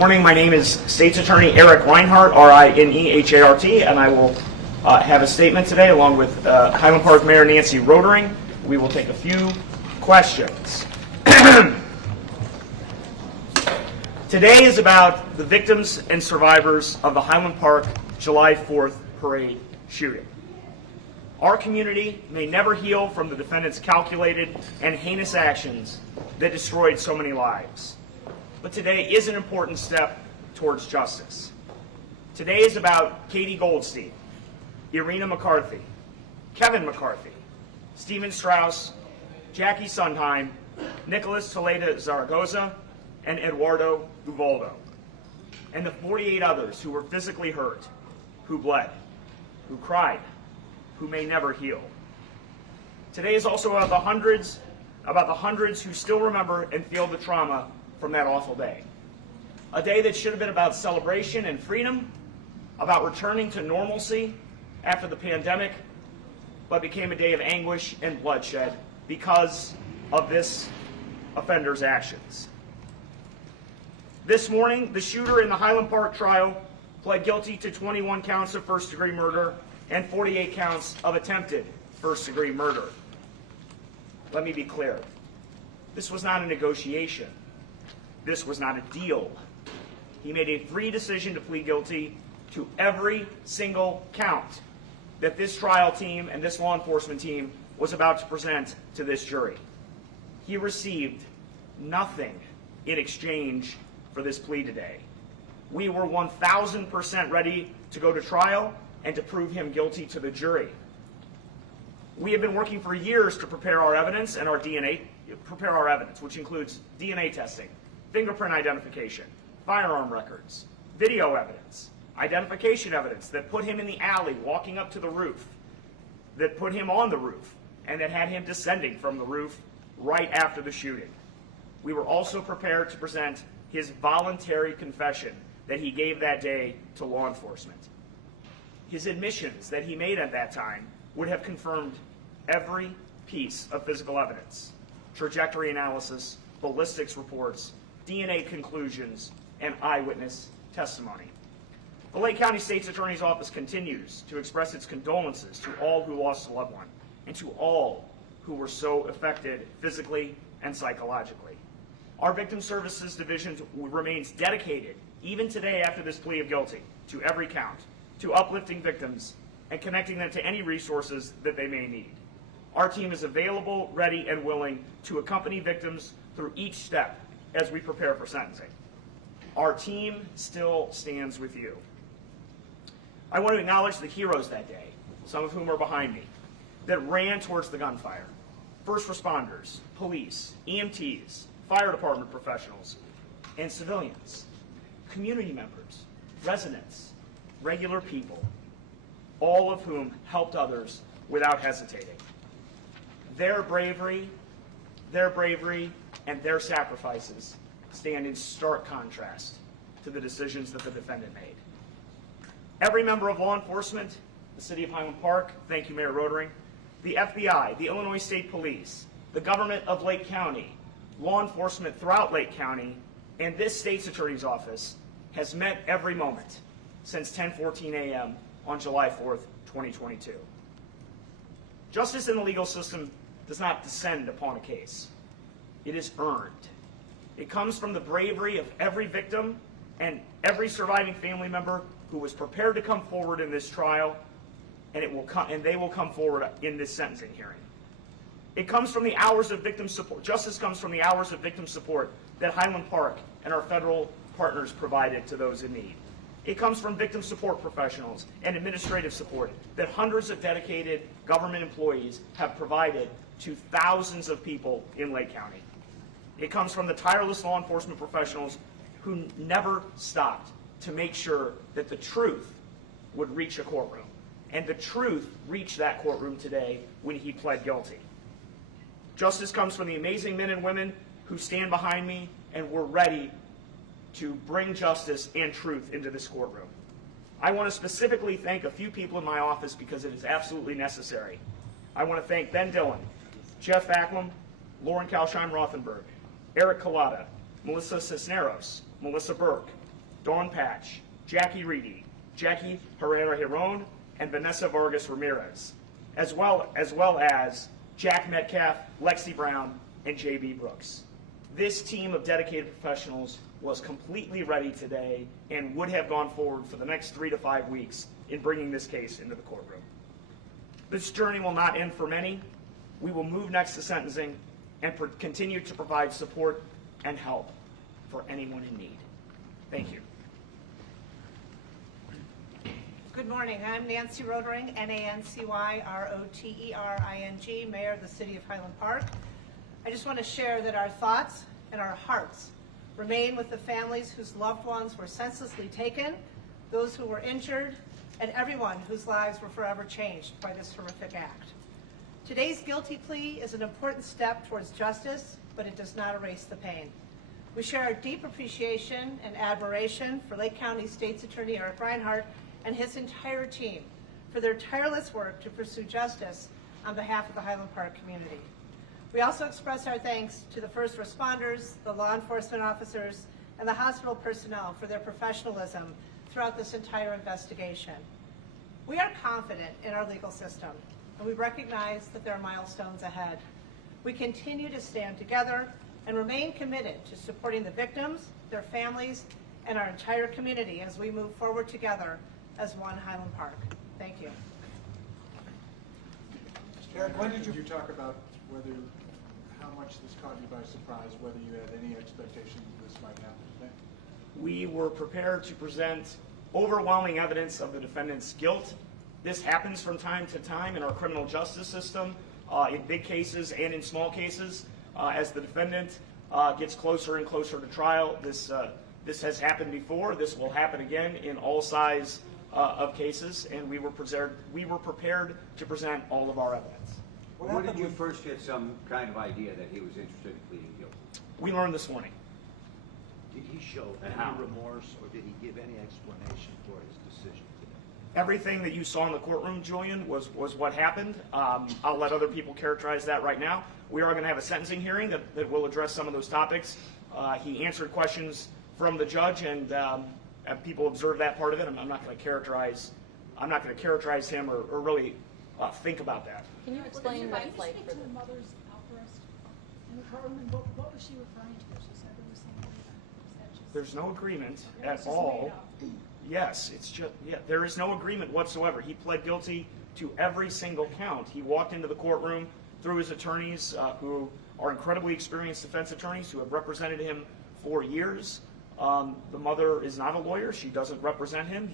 morning. My name is State's Attorney Eric Reinhart, R-I-N-E-H-A-R-T, and I will have a statement today along with Highland Park Mayor Nancy Rotering. We will take a few questions. Today is about the victims and survivors of the Highland Park July 4th parade shooting. Our community may never heal from the defendant's calculated and heinous actions that destroyed so many lives. But today is an important step towards justice. Today is about Katie Goldstein, Irina McCarthy, Kevin McCarthy, Stephen Strauss, Jackie Sondheim, Nicholas Toledo Zaragoza, and Eduardo Uvaldo, and the 48 others who were physically hurt, who bled, who cried, who may never heal. Today is also about the hundreds who still remember and feel the trauma from that awful day. A day that should have been about celebration and freedom, about returning to normalcy after the pandemic, but became a day of anguish and bloodshed because of this offender's actions. This morning, the shooter in the Highland Park trial pled guilty to 21 counts of first-degree murder and 48 counts of attempted first-degree murder. Let me be clear. This was not a negotiation. This was not a deal. He made a free decision to plead guilty to every single count that this trial team and this law enforcement team was about to present to this jury. He received nothing in exchange for this plea today. We were 1,000% ready to go to trial and to prove him guilty to the jury. We have been working for years to prepare our evidence, which includes DNA testing, fingerprint identification, firearm records, video evidence, identification evidence that put him in the alley walking up to the roof, that put him on the roof, and that had him descending from the roof right after the shooting. We were also prepared to present his voluntary confession that he gave that day to law enforcement. His admissions that he made at that time would have confirmed every piece of physical evidence, trajectory analysis, ballistics reports, DNA conclusions, and eyewitness testimony. The Lake County State's Attorney's Office continues to express its condolences to all who lost a loved one and to all who were so affected physically and psychologically. Our Victim Services Division remains dedicated, even today after this plea of guilty, to every count, to uplifting victims and connecting them to any resources that they may need. Our team is available, ready, and willing to accompany victims through each step as we prepare for sentencing. Our team still stands with you. I want to acknowledge the heroes that day, some of whom are behind me, that ran towards the gunfire. First responders, police, EMTs, fire department professionals, and civilians, community members, residents, regular people, all of whom helped others without hesitating. Their bravery, and their sacrifices stand in stark contrast to the decisions that the defendant made. Every member of law enforcement, the City of Highland Park, thank you, Mayor Rotering, the FBI, the Illinois State Police, the government of Lake County, law enforcement throughout Lake County, and this state's attorney's office has met every moment since 10:14 a.m. on July 4th, 2022. Justice in the legal system does not descend upon a case. It is earned. It comes from the bravery of every victim and every surviving family member who was prepared to come forward in this trial, and they will come forward in this sentencing hearing. It comes from the hours of victim support. Justice comes from the hours of victim support that Highland Park and our federal partners provided to those in need. It comes from victim support professionals and administrative support that hundreds of dedicated government employees have provided to thousands of people in Lake County. It comes from the tireless law enforcement professionals who never stopped to make sure that the truth would reach a courtroom. And the truth reached that courtroom today when he pled guilty. Justice comes from the amazing men and women who stand behind me and were ready to bring justice and truth into this courtroom. I want to specifically thank a few people in my office because it is absolutely necessary. I want to thank Ben Dillon, Jeff Acklum, Lauren Kalsheim Rothenberg, Eric Collada, Melissa Cisneros, Melissa Burke, Dawn Patch, Jackie Reedy, Jackie Herrera Hiron, and Vanessa Vargas Ramirez, as well as Jack Metcalf, Lexi Brown, and J.B. Brooks. This team of dedicated professionals was completely ready today and would have gone forward for the next 3 to 5 weeks in bringing this case into the courtroom. This journey will not end for many. We will move next to sentencing and continue to provide support and help for anyone in need. Thank you. Good morning. I'm Nancy Rotering, Nancy Rotering, Mayor of the City of Highland Park. I just want to share that our thoughts and our hearts remain with the families whose loved ones were senselessly taken, those who were injured, and everyone whose lives were forever changed by this horrific act. Today's guilty plea is an important step towards justice, but it does not erase the pain. We share our deep appreciation and admiration for Lake County State's Attorney Eric Reinhardt and his entire team for their tireless work to pursue justice on behalf of the Highland Park community. We also express our thanks to the first responders, the law enforcement officers, and the hospital personnel for their professionalism throughout this entire investigation. We are confident in our legal system, and we recognize that there are milestones ahead. We continue to stand together and remain committed to supporting the victims, their families, and our entire community as we move forward together as one Highland Park. Thank you. Eric, when did you talk about how much this caught you by surprise, whether you had any expectation this might happen today? We were prepared to present overwhelming evidence of the defendant's guilt. This happens from time to time in our criminal justice system, in big cases and in small cases. As the defendant gets closer and closer to trial, this has happened before. This will happen again in all size of cases, and we were prepared to present all of our evidence. When did you first get some kind of idea that he was interested in pleading guilty? We learned this morning. Did he show any remorse, or did he give any explanation for his decision today? Everything that you saw in the courtroom, Julian, was what happened. I'll let other people characterize that right now. We are going to have a sentencing hearing that will address some of those topics. He answered questions from the judge, and people observed that part of it. I'm not going to characterize him or really think about that. Can you explain what it's like for for the mother's outburst in the courtroom? And what was she referring to? She said there was something like that. There's no agreement at all. Yes, there is no agreement whatsoever. He pled guilty to every single count. He walked into the courtroom through his attorneys, who are incredibly experienced defense attorneys who have represented him for years. The mother is not a lawyer. She doesn't represent him.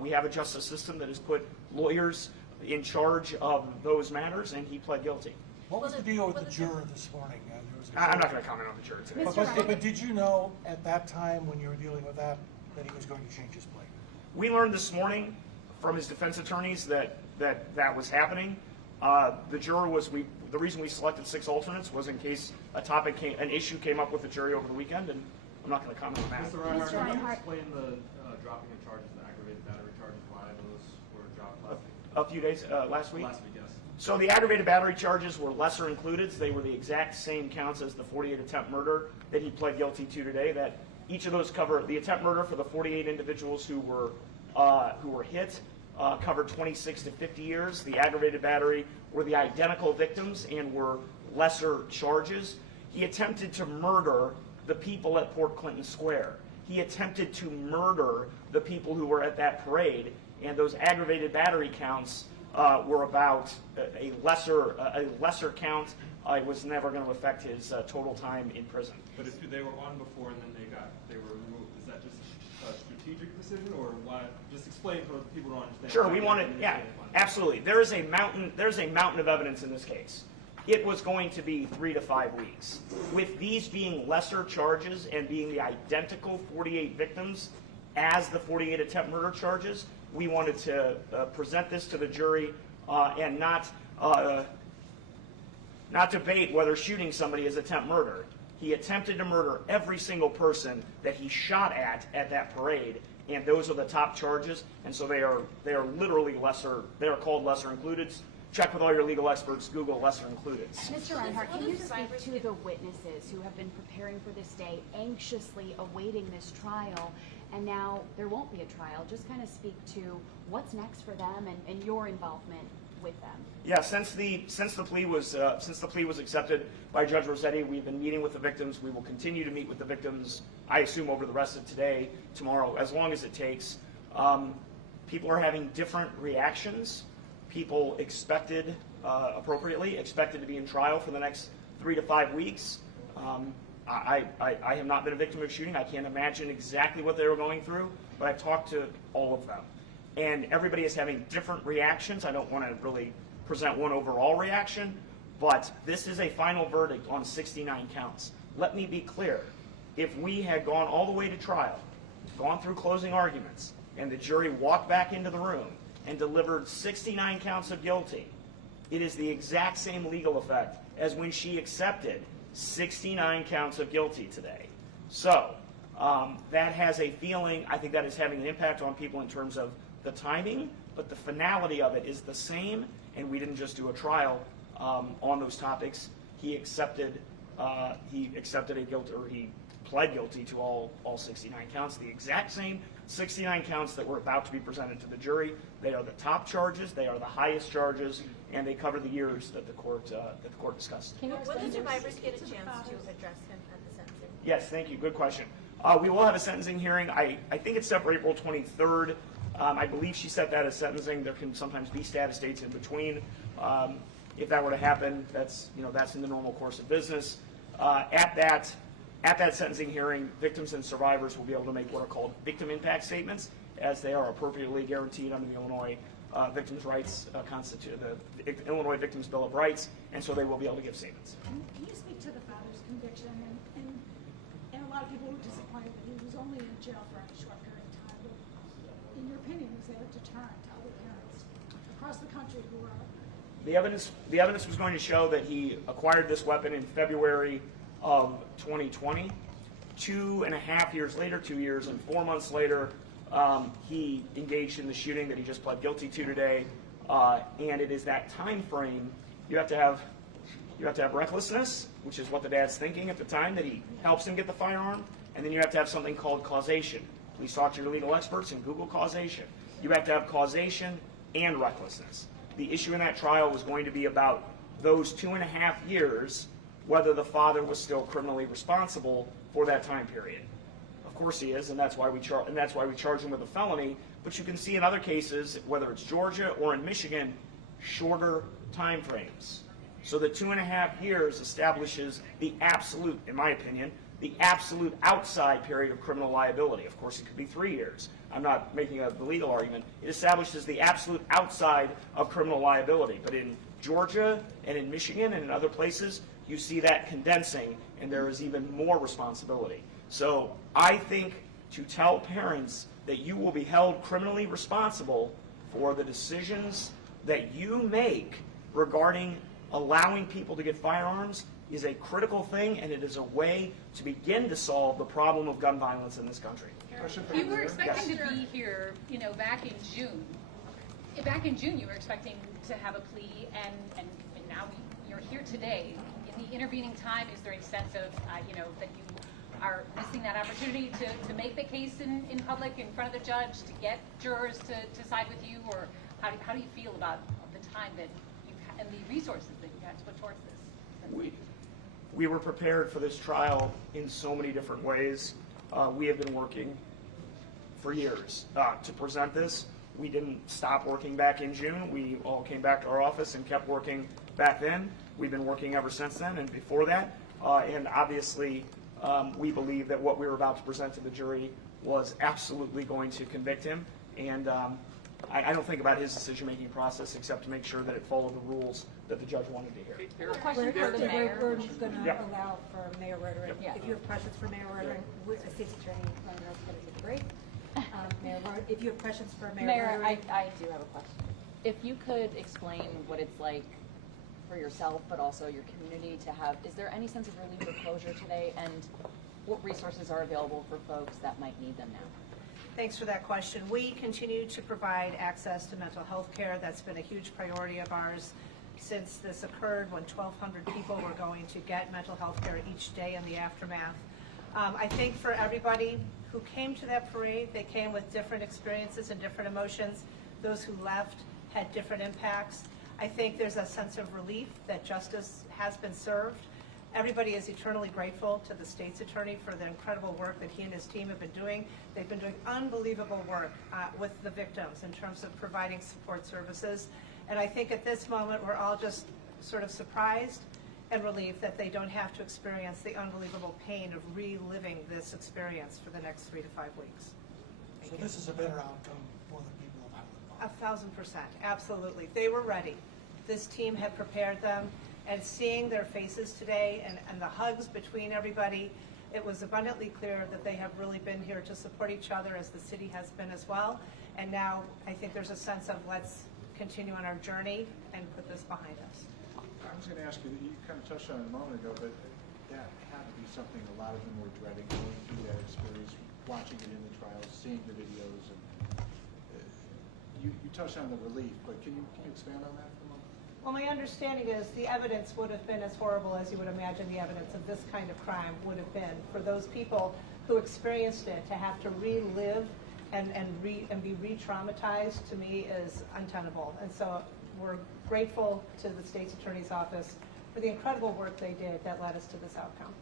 We have a justice system that has put lawyers in charge of those matters, and he pled guilty. What was the deal with the juror this morning? I'm not going to comment on the juror today. But did you know at that time when you were dealing with that he was going to change his plea? We learned this morning from his defense attorneys that was happening. The juror the reason we selected 6 alternates was in case an issue came up with the jury over the weekend, and I'm not going to comment on that. Mr. Reinhardt, can you explain the dropping of charges, the aggravated battery charges, why those were dropped last week? A few days, last week? Last week, yes. So the aggravated battery charges were lesser included. They were the exact same counts as the 48 attempt murder that he pled guilty to today. That each of those cover the attempt murder for the 48 individuals who were hit covered 26 to 50 years. The aggravated battery were the identical victims and were lesser charges. He attempted to murder the people at Port Clinton Square. He attempted to murder the people who were at that parade, and those aggravated battery counts were about a lesser count. It was never going to affect his total time in prison. But if they were on before and then they were removed, is that just a strategic decision, or why? Just explain for people who don't understand. Sure, we wanted, yeah, absolutely. There's a mountain of evidence in this case. It was going to be 3 to 5 weeks. With these being lesser charges and being the identical 48 victims as the 48 attempt murder charges, we wanted to present this to the jury and not debate whether shooting somebody is attempt murder. He attempted to murder every single person that he shot at that parade, and those are the top charges, and so they are literally lesser. They are called lesser included. Check with all your legal experts. Google lesser included. Mr. Reinhardt, can you speak to the witnesses who have been preparing for this day, anxiously awaiting this trial, and now there won't be a trial. Just kind of speak to what's next for them and your involvement with them. Yeah, since the plea was accepted by Judge Rossetti, we've been meeting with the victims. We will continue to meet with the victims, I assume, over the rest of today, tomorrow, as long as it takes. People are having different reactions. People appropriately expected to be in trial for the next 3 to 5 weeks. I have not been a victim of shooting. I can't imagine exactly what they were going through, but I've talked to all of them. And everybody is having different reactions. I don't want to really present one overall reaction, but this is a final verdict on 69 counts. Let me be clear. If we had gone all the way to trial, gone through closing arguments, and the jury walked back into the room and delivered 69 counts of guilty, it is the exact same legal effect as when she accepted 69 counts of guilty today. So that has a feeling, I think that is having an impact on people in terms of the timing, but the finality of it is the same, and we didn't just do a trial on those topics. He accepted a guilt, or he pled guilty to all 69 counts, the exact same 69 counts that were about to be presented to the jury. They are the top charges, they are the highest charges, and they cover the years that the court discussed. Can you Will explain the survivors this? get a chance to address him at the sentencing? Yes, thank you. Good question. We will have a sentencing hearing. I think it's set for April 23rd. I believe she set that as sentencing. There can sometimes be status dates in between. If that were to happen, that's in the normal course of business. At that sentencing hearing, victims and survivors will be able to make what are called victim impact statements, as they are appropriately guaranteed under the Illinois Victims' Rights the Illinois Victims' Bill of Rights, and so they will be able to give statements. Can you speak to the father's conviction? And a lot of people were disappointed that he was only in jail for a short period of time. But in your opinion, was that a deterrent to other parents across the country who are... The evidence was going to show that he acquired this weapon in February of 2020. 2.5 years later, 2 years and 4 months later, he engaged in the shooting that he just pled guilty to today. And it is that time frame. You have to have recklessness, which is what the dad's thinking at the time that he helps him get the firearm, and then you have to have something called causation. Please talk to your legal experts and Google causation. You have to have causation and recklessness. The issue in that trial was going to be about those 2.5 years, whether the father was still criminally responsible for that time period. Of course he is, and that's why we charge him with a felony. But you can see in other cases, whether it's Georgia or in Michigan, shorter time frames. So the 2.5 years establishes the absolute, in my opinion, the absolute outside period of criminal liability. Of course, it could be 3 years. I'm not making the legal argument. It establishes the absolute outside of criminal liability. But in Georgia and in Michigan and in other places, you see that condensing, and there is even more responsibility. So I think to tell parents that you will be held criminally responsible for the decisions that you make regarding allowing people to get firearms is a critical thing, and it is a way to begin to solve the problem of gun violence in this country. You were expecting to be here, back in June. Back in June, you were expecting to have a plea, and now you're here today. In the intervening time, is there a sense of, that you are missing that opportunity to make the case in public, in front of the judge, to get jurors to side with you, or how do you feel about the time that and the resources that you had to put towards this? We were prepared for this trial in so many different ways. We have been working for years to present this. We didn't stop working back in June. We all came back to our office and kept working back then. We've been working ever since then and before that. And obviously, we believe that what we were about to present to the jury was absolutely going to convict him. And I don't think about his decision-making process except to make sure that it followed the rules that the judge wanted to hear. I have a question for the mayor. We're going to allow for Mayor Rotary. Yeah. If you have questions for Mayor Rotary, State's Attorney going to take a break. Mayor Rotary, if you have questions for Mayor Rotary. I do have a question. If you could explain what it's like for yourself, but also your community to have, is there any sense of relief or closure today, and what resources are available for folks that might need them now? Thanks for that question. We continue to provide access to mental health care. That's been a huge priority of ours since this occurred, when 1,200 people were going to get mental health care each day in the aftermath. I think for everybody who came to that parade, they came with different experiences and different emotions. Those who left had different impacts. I think there's a sense of relief that justice has been served. Everybody is eternally grateful to the state's attorney for the incredible work that he and his team have been doing. They've been doing unbelievable work with the victims in terms of providing support services. And I think at this moment, we're all just sort of surprised and relieved that they don't have to experience the unbelievable pain of reliving this experience for the next 3 to 5 weeks. So this is a better outcome for the people of Highland Park. 1,000%, absolutely. They were ready. This team had prepared them, and seeing their faces today and the hugs between everybody, it was abundantly clear that they have really been here to support each other, as the city has been as well. And now I think there's a sense of let's continue on our journey and put this behind us. I was going to ask you, you kind of touched on it a moment ago, but that had to be something a lot of them were dreading, going through that experience, watching it in the trials, seeing the videos. And you touched on the relief, but can you expand on that for a moment? Well, my understanding is the evidence would have been as horrible as you would imagine the evidence of this kind of crime would have been. For those people who experienced it, to have to relive and be re-traumatized, to me, is untenable. And so we're grateful to the state's attorney's office for the incredible work they did that led us to this outcome.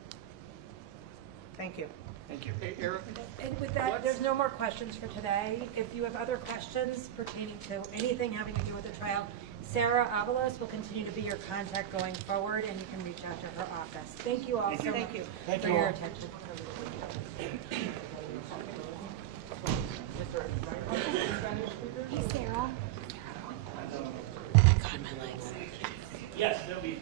Thank you. Thank you. Hey, Eric. And with that, there's no more questions for today. If you have other questions pertaining to anything having to do with the trial, Sarah Avalos will continue to be your contact going forward, and you can reach out to her office. Thank you all so much for your attention. Hey, Sarah. Yes, they'll be.